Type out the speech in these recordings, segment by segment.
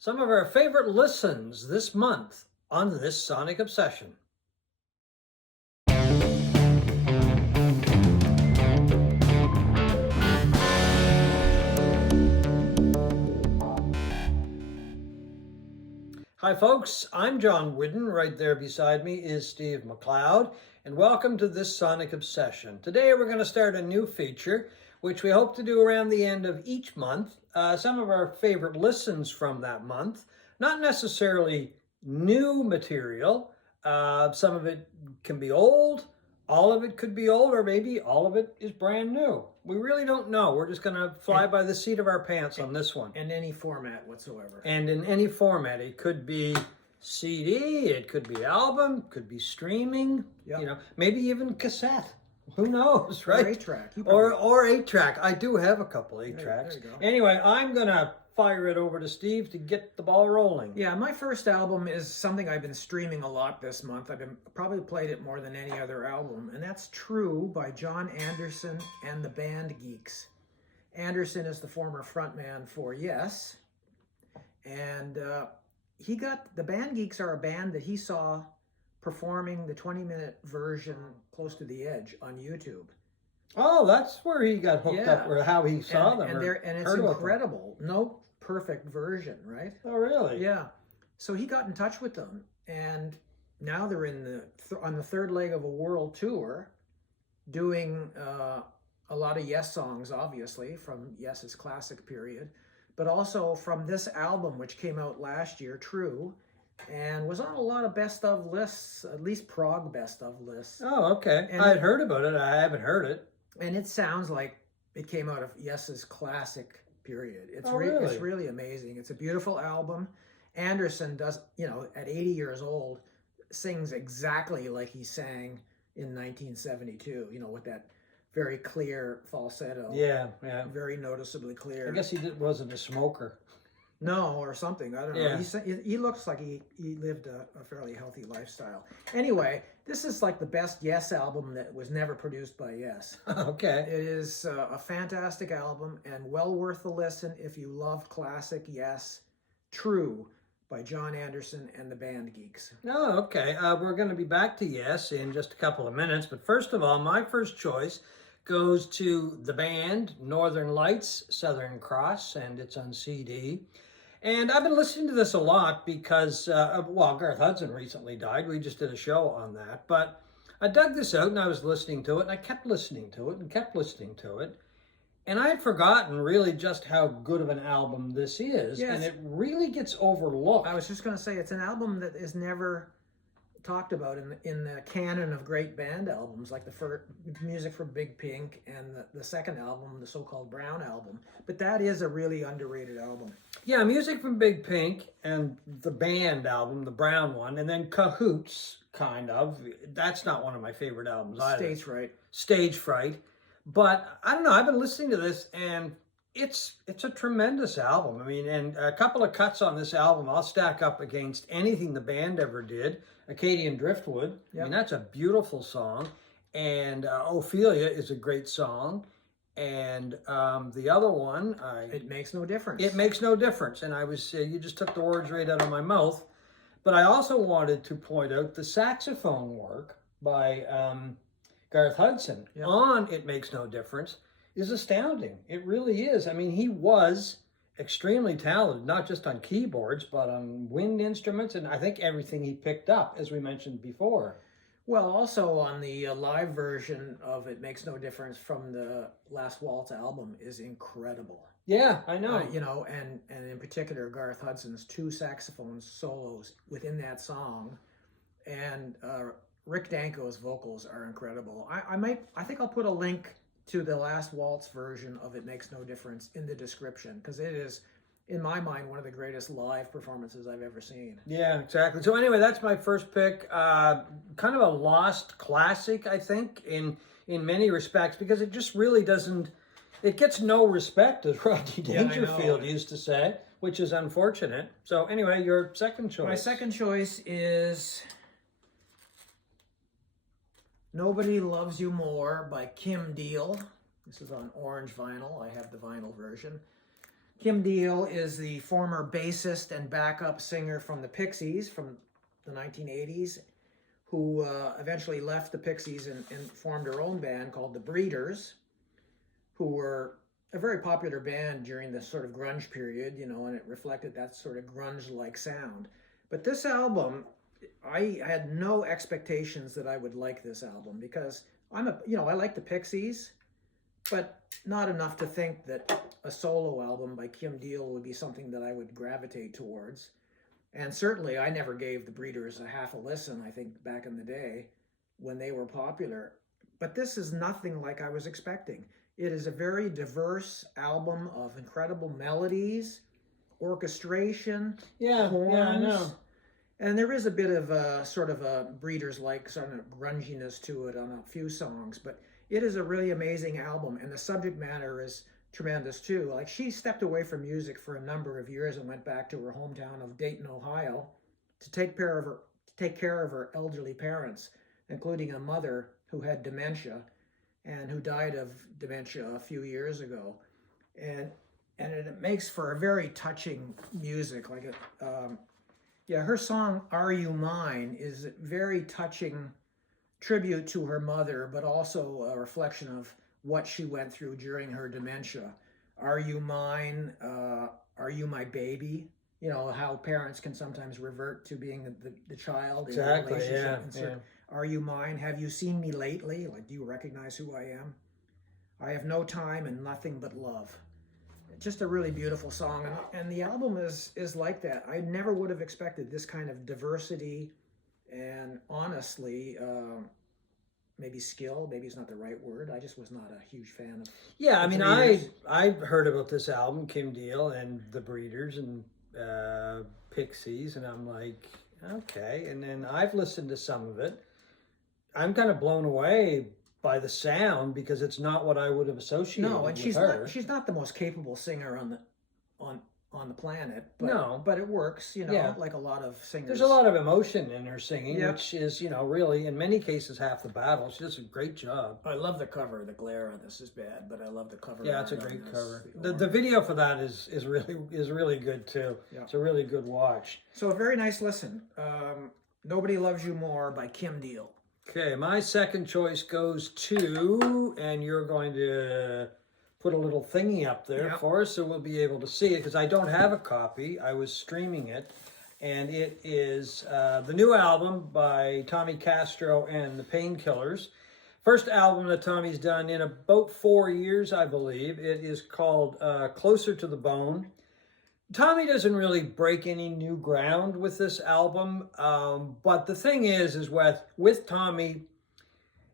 Some of our favorite listens this month on this Sonic Obsession. Hi folks, I'm John Whidden. Right there beside me is Steve McLeod, and welcome to this Sonic Obsession. Today we're going to start a new feature, which we hope to do around the end of each month. Some of our favorite listens from that month, not necessarily new material. Some of it can be old, all of it could be old, or maybe all of it is brand new. We really don't know. We're just going to fly by the seat of our pants on this one. In any format whatsoever. And in any format. It could be CD, it could be album, could be streaming, Yep. you know, maybe even cassette. Who knows, right? Or 8-track. Or 8-track. I do have a couple 8-tracks. There you go. Anyway, I'm going to fire it over to Steve to get the ball rolling. Yeah, my first album is something I've been streaming a lot this month. I've probably played it more than any other album, and that's True by Jon Anderson and the Band Geeks. Anderson is the former frontman for Yes, and the Band Geeks are a band that he saw performing the 20-minute version Close to the Edge on YouTube. Oh, that's where he got hooked up, or how he saw them. And it's incredible. No perfect version, right? Oh, really? Yeah. So he got in touch with them, and now they're on the third leg of a world tour, doing a lot of Yes songs, obviously from Yes's classic period, but also from this album, which came out last year, True, and was on a lot of best of lists, at least prog best of lists. Oh, okay. And I had heard about it. I haven't heard it. And it sounds like it came out of Yes's classic period. It's really? It's really amazing. It's a beautiful album. Anderson does, at 80 years old, sings exactly like he sang in 1972, with that very clear falsetto. Yeah. Very noticeably clear. I guess he wasn't a smoker. No, or something. I don't know. Yeah. He looks like he lived a fairly healthy lifestyle. Anyway, this is like the best Yes album that was never produced by Yes. Okay. It is a fantastic album and well worth the listen if you love classic Yes. True by Jon Anderson and the Band Geeks. Oh, okay. We're going to be back to Yes in just a couple of minutes. But first of all, my first choice goes to the band Northern Lights, Southern Cross, and it's on CD. And I've been listening to this a lot because, Garth Hudson recently died. We just did a show on that. But I dug this out and I was listening to it, and I kept listening to it and kept listening to it. And I had forgotten really just how good of an album this is. Yes. And it really gets overlooked. I was just going to say, it's an album that is never talked about in the canon of great band albums, like the music for Big Pink and the second album, the so-called Brown album. But that is a really underrated album. Yeah, music from Big Pink and the band album, the Brown one, and then Cahoots, kind of. That's not one of my favorite albums either. Stage Fright. But I don't know, I've been listening to this and it's a tremendous album. I mean, and a couple of cuts on this album I'll stack up against anything the band ever did. Acadian Driftwood, Yep. I mean, that's a beautiful song. And Ophelia is a great song. And the other one, It Makes No Difference. It Makes No Difference. And you just took the words right out of my mouth. But I also wanted to point out the saxophone work by Garth Hudson on It Makes No Difference is astounding. It really is. I mean, he was extremely talented, not just on keyboards, but on wind instruments, and I think everything he picked up, as we mentioned before. Well, also on the live version of It Makes No Difference from the Last Waltz album is incredible. Yeah, I know. And in particular, Garth Hudson's 2 saxophone solos within that song, and Rick Danko's vocals are incredible. I think I'll put a link to the Last Waltz version of It Makes No Difference in the description, because it is, in my mind, one of the greatest live performances I've ever seen. Yeah, exactly. So anyway, that's my first pick. Kind of a lost classic, I think, in many respects, because it just really doesn't, it gets no respect, as Rodney Dangerfield used to say, which is unfortunate. So anyway, your second choice. My second choice is Nobody Loves You More by Kim Deal. This is on orange vinyl. I have the vinyl version. Kim Deal is the former bassist and backup singer from the Pixies from the 1980s, who eventually left the Pixies and formed her own band called the Breeders, who were a very popular band during the sort of grunge period, you know, and it reflected that sort of grunge-like sound. But this album, I had no expectations that I would like this album because I like the Pixies, but not enough to think that a solo album by Kim Deal would be something that I would gravitate towards. And certainly I never gave the Breeders a half a listen, I think, back in the day when they were popular. But this is nothing like I was expecting. It is a very diverse album of incredible melodies, orchestration, horns. Yeah, I know. And there is a bit of a sort of a Breeders-like sort of grunginess to it on a few songs, but it is a really amazing album, and the subject matter is tremendous too. Like, she stepped away from music for a number of years and went back to her hometown of Dayton, Ohio, to take care of her elderly parents, including a mother who had dementia and who died of dementia a few years ago. And it makes for a very touching music. Like her song "Are You Mine" is a very touching tribute to her mother, but also a reflection of what she went through during her dementia. Are you mine? Are you my baby? You know, how parents can sometimes revert to being the child. Exactly, in a relationship. yeah. Are you mine? Have you seen me lately? Like, do you recognize who I am? I have no time and nothing but love. Just a really beautiful song. And the album is like that. I never would have expected this kind of diversity and, honestly, maybe skill. Maybe it's not the right word. I just was not a huge fan of. Yeah, I mean, I heard about this album, Kim Deal and the Breeders and Pixies, and I'm like, okay. And then I've listened to some of it. I'm kind of blown away by the sound because it's not what I would have associated. No, and with her. she's not the most capable singer on the planet. But, No, but it works, you know, Yeah. like a lot of singers. There's a lot of emotion in her singing, Yep. which is, you know, really in many cases half the battle. She does a great job. I love the cover. The glare on this is bad, but I love the cover. Yeah, it's a art on great this, cover. the The video for that is really good too. Yeah. It's a really good watch. So a very nice listen. Nobody Loves You More by Kim Deal. Okay, my second choice goes to, and you're going to put a little thingy up there Yep. for us so we'll be able to see it because I don't have a copy. I was streaming it. And it is the new album by Tommy Castro and the Painkillers. First album that Tommy's done in about 4 years, I believe. It is called Closer to the Bone. Tommy doesn't really break any new ground with this album, but the thing is with Tommy,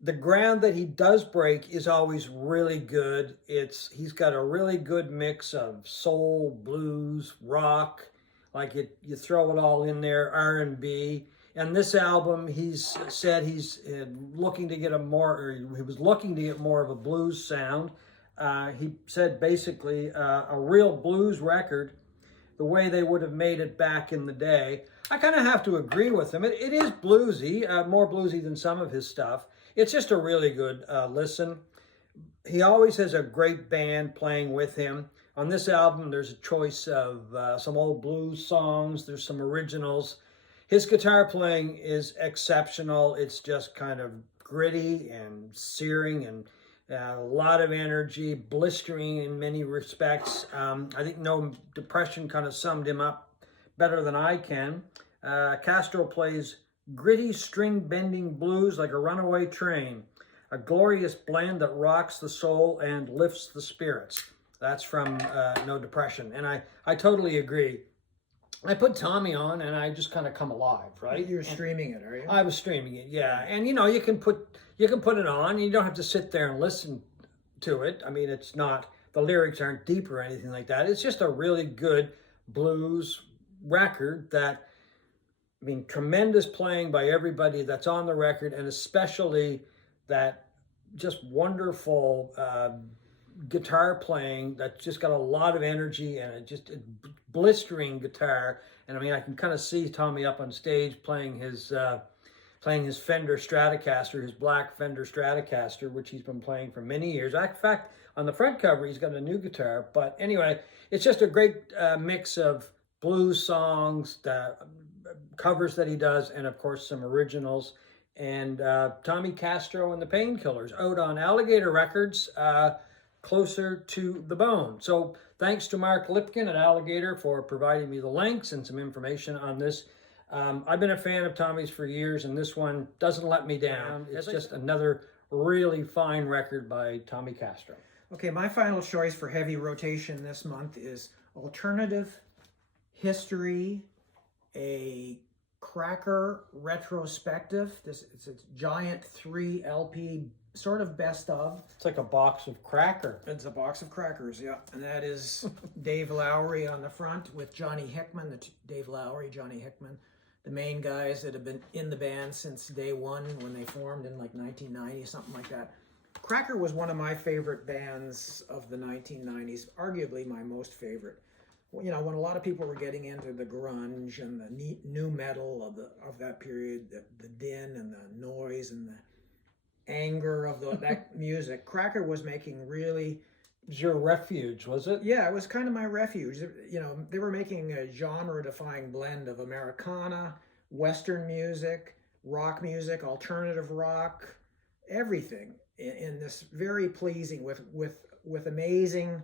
the ground that he does break is always really good. He's got a really good mix of soul, blues, rock, like you throw it all in there, R&B. And this album, he's said he's looking to get he was looking to get more of a blues sound. He said basically a real blues record, the way they would have made it back in the day. I kind of have to agree with him. It is bluesy, more bluesy than some of his stuff. It's just a really good listen. He always has a great band playing with him. On this album, there's a choice of some old blues songs. There's some originals. His guitar playing is exceptional. It's just kind of gritty and searing and a lot of energy, blistering in many respects. I think No Depression kind of summed him up better than I can. Castro plays gritty string-bending blues like a runaway train, a glorious blend that rocks the soul and lifts the spirits. That's from No Depression, and I totally agree. I put Tommy on, and I just kind of come alive, right? You're streaming it, are you? I was streaming it, yeah. And you know, you can put it on. You don't have to sit there and listen to it. I mean, it's not, the lyrics aren't deep or anything like that. It's just a really good blues record that, I mean, tremendous playing by everybody that's on the record, and especially that just wonderful guitar playing that's just got a lot of energy and a blistering guitar. And I mean, I can kind of see Tommy up on stage playing his Fender Stratocaster, his black Fender Stratocaster, which he's been playing for many years. In fact, on the front cover, he's got a new guitar. But anyway, it's just a great mix of blues songs, the covers that he does, and of course some originals. And Tommy Castro and the Painkillers out on Alligator Records, Closer to the Bone. So thanks to Mark Lipkin at Alligator for providing me the links and some information on this. I've been a fan of Tommy's for years, and this one doesn't let me down. It's just another really fine record by Tommy Castro. Okay, my final choice for heavy rotation this month is Alternative History, a Cracker retrospective. It's a giant 3 LP sort of best of. It's like a box of cracker. It's a box of crackers, yeah. And that is Dave Lowry on the front with Johnny Hickman, Dave Lowry, Johnny Hickman, the main guys that have been in the band since day one when they formed in like 1990, something like that. Cracker was one of my favorite bands of the 1990s, arguably my most favorite. You know, when a lot of people were getting into the grunge and the new metal of that period, the din and the noise and the anger of that music, Cracker was making really... It was your refuge, was it? Yeah, it was kind of my refuge. You know, they were making a genre-defying blend of Americana, Western music, rock music, alternative rock, everything in this very pleasing with amazing,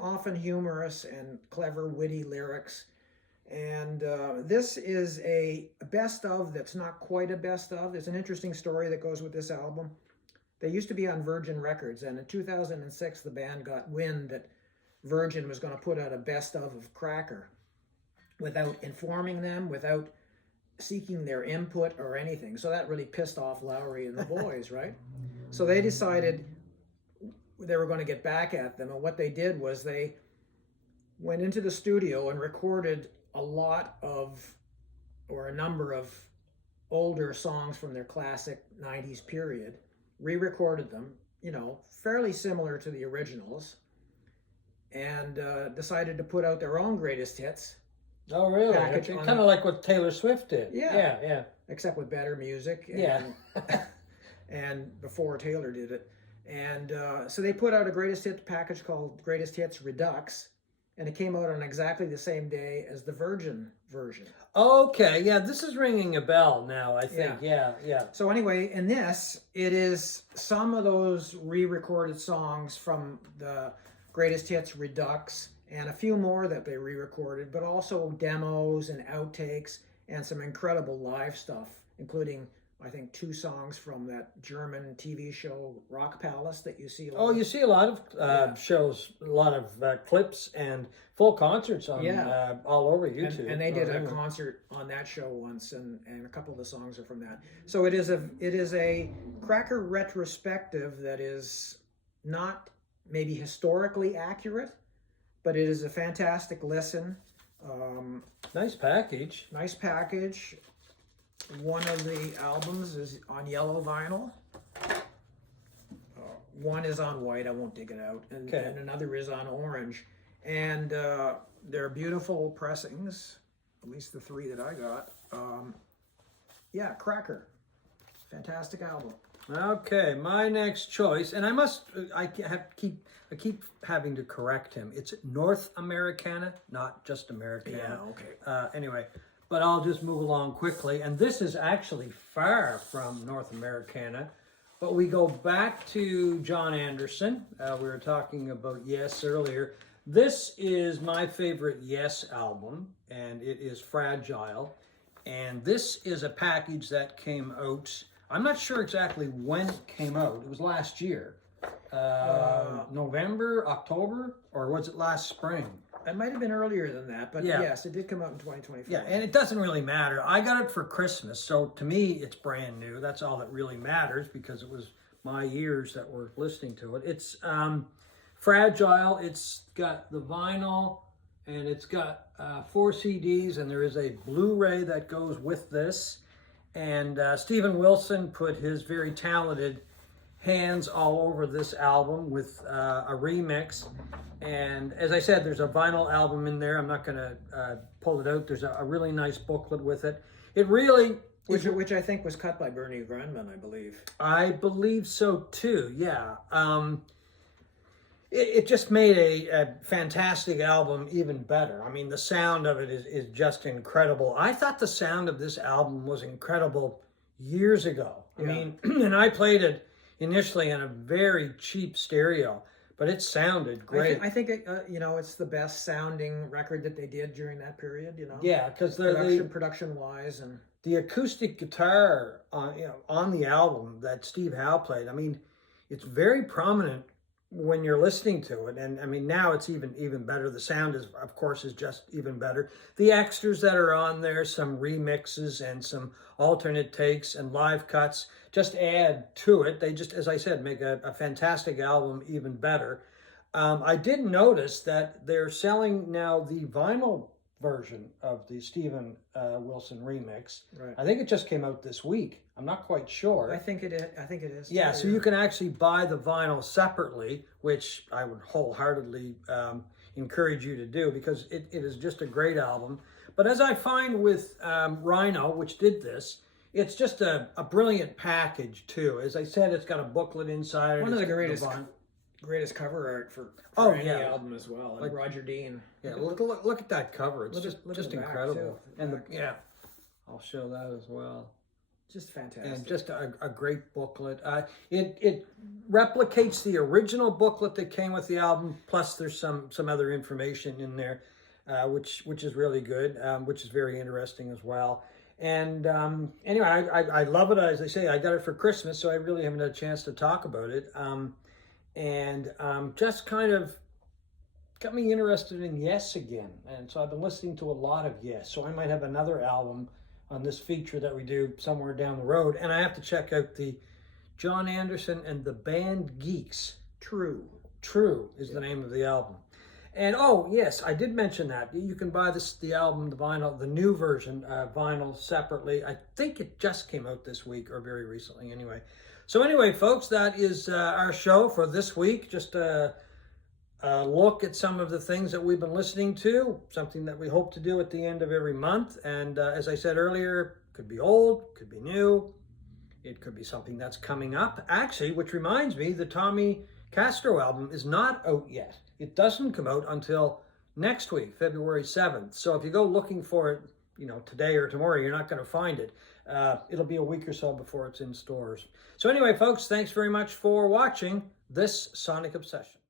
often humorous and clever, witty lyrics. And this is a best of that's not quite a best of. There's an interesting story that goes with this album. They used to be on Virgin Records, and in 2006, the band got wind that Virgin was going to put out a best of Cracker without informing them, without seeking their input or anything. So that really pissed off Lowry and the boys, right? So they decided they were going to get back at them, and what they did was they went into the studio and recorded a number of older songs from their classic 90s period, re-recorded them, you know, fairly similar to the originals, and decided to put out their own greatest hits. Oh, really? Kind of like what Taylor Swift did. Yeah. Except with better music. And, and before Taylor did it. And so they put out a greatest hits package called Greatest Hits Redux, and it came out on exactly the same day as the Virgin version. Okay, yeah, this is ringing a bell now, I think. Yeah. So anyway, in this, it is some of those re-recorded songs from the Greatest Hits Redux, and a few more that they re-recorded, but also demos and outtakes and some incredible live stuff, including, I think, 2 songs from that German TV show Rock Palace that you see a lot. Oh, you see a lot of shows, a lot of clips and full concerts on all over YouTube. And they did a concert on that show once, and a couple of the songs are from that. So it is a Cracker retrospective that is not maybe historically accurate, but it is a fantastic listen. Nice package. Nice package. One of the albums is on yellow vinyl. One is on white. I won't dig it out. And another is on orange. And they're beautiful pressings, at least the 3 that I got. Cracker. Fantastic album. Okay, my next choice, and I keep having to correct him. It's North Americana, not just Americana. Yeah, okay. Anyway, but I'll just move along quickly. And this is actually far from North Americana, but we go back to Jon Anderson. We were talking about Yes earlier. This is my favorite Yes album, and it is Fragile. And this is a package that came out, I'm not sure exactly when it came out. It was last year. November, October, or was it last spring? It might have been earlier than that, but yes, it did come out in 2024. Yeah, and it doesn't really matter. I got it for Christmas, so to me, it's brand new. That's all that really matters, because it was my ears that were listening to it. It's Fragile. It's got the vinyl, and it's got 4 CDs, and there is a Blu-ray that goes with this. And Steven Wilson put his very talented hands all over this album with a remix. And as I said, there's a vinyl album in there. I'm not going to pull it out. There's a really nice booklet with it. It really... Which I think was cut by Bernie Grundman, I believe. I believe so too, yeah. it just made a fantastic album even better. I mean, the sound of it is just incredible. I thought the sound of this album was incredible years ago. I mean, and I played it initially on a very cheap stereo, but it sounded great. I think it's the best sounding record that they did during that period. Yeah, because production wise, and the acoustic guitar on the album that Steve Howe played. I mean, it's very prominent when you're listening to it, and I mean now it's even better. The sound is, of course, is just even better. The extras that are on there, some remixes and some alternate takes and live cuts, just add to it. They just, as I said, make a fantastic album even better. I did notice that they're selling now the vinyl version of the Steven Wilson remix. Right. I think it just came out this week. I'm not quite sure. I think it is. Yeah, so you can actually buy the vinyl separately, which I would wholeheartedly encourage you to do, because it is just a great album. But as I find with Rhino, which did this, it's just a brilliant package too. As I said, it's got a booklet inside. One of the greatest cover art for any album as well. Like Roger Dean. Yeah, look at that cover. It's just incredible. And I'll show that as well. Just fantastic. And just a great booklet. It replicates the original booklet that came with the album, plus there's some other information in there, which is really good, which is very interesting as well. And anyway, I love it. As I say, I got it for Christmas, so I really haven't had a chance to talk about it. And just kind of got me interested in Yes again. And so I've been listening to a lot of Yes. So I might have another album on this feature that we do somewhere down the road. And I have to check out the Jon Anderson and the Band Geeks. True is the name of the album. And oh yes, I did mention that you can buy the album, the vinyl, the new version vinyl separately. I think it just came out this week or very recently anyway. So anyway, folks, that is our show for this week. Just a look at some of the things that we've been listening to, something that we hope to do at the end of every month. And as I said earlier, could be old, could be new. It could be something that's coming up. Actually, which reminds me, the Tommy Castro album is not out yet. It doesn't come out until next week, February 7th. So if you go looking for it, today or tomorrow, you're not going to find it. It'll be a week or so before it's in stores. So anyway, folks, thanks very much for watching this Sonic Obsession.